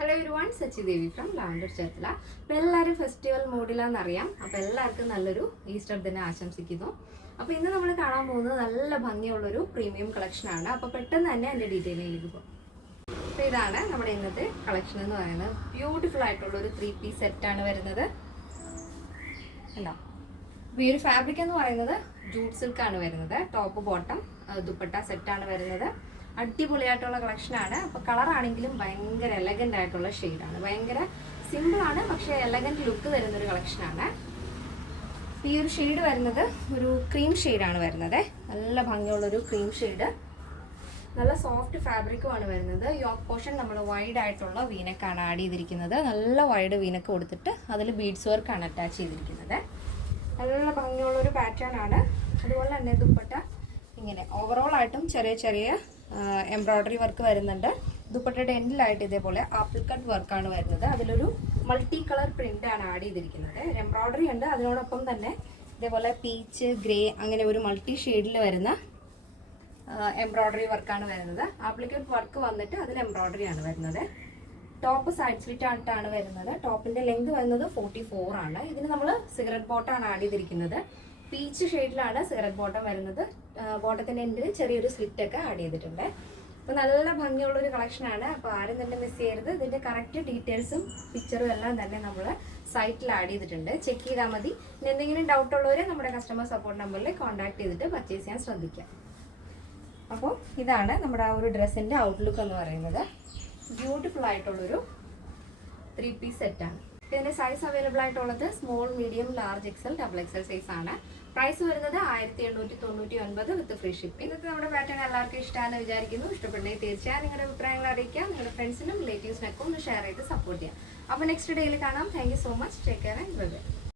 Hello everyone, Sachi Devi from lavender Cherthala. അപ്പോൾ എല്ലാവരും festival മൂഡിലാണെന്നറിയാം. അപ്പോൾ എല്ലാവർക്കും നല്ലൊരു ഈസ്റ്റർ ദിനം ആശംസിക്കുന്നു. അപ്പോൾ ഇന്ന് നമ്മൾ കാണാൻ പോകുന്നത് നല്ല ഭംഗിയുള്ളൊരു പ്രീമിയം കളക്ഷനാണ്. അപ്പോൾ പെട്ടെന്ന് തന്നെ അതിൻ്റെ ഡീറ്റെയിലിലേക്ക് പോകും. അപ്പോൾ ഇതാണ് നമ്മുടെ ഇന്നത്തെ കളക്ഷൻ എന്ന് പറയുന്നത്. ബ്യൂട്ടിഫുൾ ആയിട്ടുള്ളൊരു 3 പീസ് സെറ്റാണ് വരുന്നത്. ഉണ്ടോ? അപ്പോൾ ഈ ഒരു ഫാബ്രിക് എന്ന് പറയുന്നത് ജൂട്ട് സിൽക്കാണ് വരുന്നത്. ടോപ്പ് ബോട്ടം ദുപ്പട്ട സെറ്റാണ് വരുന്നത്. അടിപൊളിയായിട്ടുള്ള കളക്ഷനാണ്. അപ്പോൾ കളറാണെങ്കിലും ഭയങ്കര എലഗൻ്റ് ആയിട്ടുള്ള ഷെയ്ഡാണ്. ഭയങ്കര സിമ്പിളാണ്, പക്ഷേ എലഗൻറ്റ് ലുക്ക് തരുന്നൊരു കളക്ഷനാണ്. ഈ ഒരു ഷെയ്ഡ് വരുന്നത് ഒരു ക്രീം ഷെയ്ഡാണ് വരുന്നത്. നല്ല ഭംഗിയുള്ളൊരു ക്രീം ഷെയ്ഡ്. നല്ല സോഫ്റ്റ് ഫാബ്രിക്കുമാണ് വരുന്നത്. യോക്ക് പോർഷൻ നമ്മൾ വൈഡ് ആയിട്ടുള്ള വീനക്കാണ് ആഡ് ചെയ്തിരിക്കുന്നത്. നല്ല വൈഡ് വീനക്ക് കൊടുത്തിട്ട് അതിൽ ബീഡ്സ് വർക്കാണ് അറ്റാച്ച് ചെയ്തിരിക്കുന്നത്. നല്ല ഭംഗിയുള്ളൊരു പാറ്റേൺ ആണ്. അതുപോലെ തന്നെ ദുപ്പട്ട ഇങ്ങനെ ഓവറോൾ ആയിട്ടും ചെറിയ ചെറിയ എംബ്രോയ്ഡറി വർക്ക് വരുന്നുണ്ട്. ദുപ്പട്ടയുടെ എൻഡിലായിട്ട് ഇതേപോലെ ആപ്പിൾ കട്ട് വർക്കാണ് വരുന്നത്. അതിലൊരു മൾട്ടി കളർ പ്രിൻ്റാണ് ആഡ് ചെയ്തിരിക്കുന്നത്. എംബ്രോയ്ഡറി ഉണ്ട്, അതിനോടൊപ്പം തന്നെ ഇതേപോലെ പീച്ച്, ഗ്രേ അങ്ങനെ ഒരു മൾട്ടി ഷെയ്ഡിൽ വരുന്ന എംബ്രോയ്ഡറി വർക്കാണ് വരുന്നത്. ആപ്പിൾ കട്ട് വർക്ക് വന്നിട്ട് അതിൽ എംബ്രോയ്ഡറി ആണ് വരുന്നത്. ടോപ്പ് സൈഡ് സ്ലിറ്റ് ആയിട്ടാണ് വരുന്നത്. ടോപ്പിൻ്റെ ലെങ്ത് വരുന്നത് 44 ആണ്. ഇതിന് നമ്മൾ സിഗരറ്റ് ബോട്ടാണ് ആഡ് ചെയ്തിരിക്കുന്നത്. പീച്ച് ഷെയ്ഡിലാണ് സിഗരറ്റ് ബോട്ടം വരുന്നത്. ബോട്ടത്തിൻ്റെ എൻഡിൽ ചെറിയൊരു സ്ലിറ്റൊക്കെ ആഡ് ചെയ്തിട്ടുണ്ട്. അപ്പോൾ നല്ല ഭംഗിയുള്ളൊരു കളക്ഷനാണ്. അപ്പോൾ ആരും തന്നെ മിസ് ചെയ്യരുത്. ഇതിൻ്റെ കറക്റ്റ് ഡീറ്റെയിൽസും പിക്ചറും എല്ലാം തന്നെ നമ്മൾ സൈറ്റിൽ ആഡ് ചെയ്തിട്ടുണ്ട്. ചെക്ക് ചെയ്താൽ മതി. ഇനി എന്തെങ്കിലും ഡൗട്ട് ഉള്ളവരെ നമ്മുടെ കസ്റ്റമർ സപ്പോർട്ട് നമ്പറിൽ കോൺടാക്ട് ചെയ്തിട്ട് പർച്ചേസ് ചെയ്യാൻ ശ്രദ്ധിക്കാം. അപ്പോൾ ഇതാണ് നമ്മുടെ ആ ഒരു ഡ്രസ്സിൻ്റെ ഔട്ട്ലുക്ക് എന്ന് പറയുന്നത്. ബ്യൂട്ടിഫുൾ ആയിട്ടുള്ളൊരു 3 പീസ് സെറ്റാണ്. ഇതിൻ്റെ സൈസ് അവൈലബിൾ ആയിട്ടുള്ളത് small, medium, large, XL, double XL size ആണ്. പ്രൈസ് വരുന്നത് 1899 വിത്ത് ഫ്രീ ഷിപ്പ്. ഇന്നത്തെ നമ്മുടെ പാറ്റേൺ എല്ലാവർക്കും ഇഷ്ടമാണെന്ന് വിചാരിക്കുന്നു. ഇഷ്ടപ്പെട്ടെങ്കിൽ തീർച്ചയായും നിങ്ങളുടെ അഭിപ്രായങ്ങൾ അറിയിക്കാം. നിങ്ങളുടെ ഫ്രണ്ട്സിനും റിലേറ്റീവ്സിനൊക്കെ ഒന്ന് ഷെയർ ചെയ്ത് സപ്പോർട്ട് ചെയ്യാം. അപ്പോൾ നെക്സ്റ്റ് ഡേയിൽ കാണാം. Thank you so much. Take care and bye bye.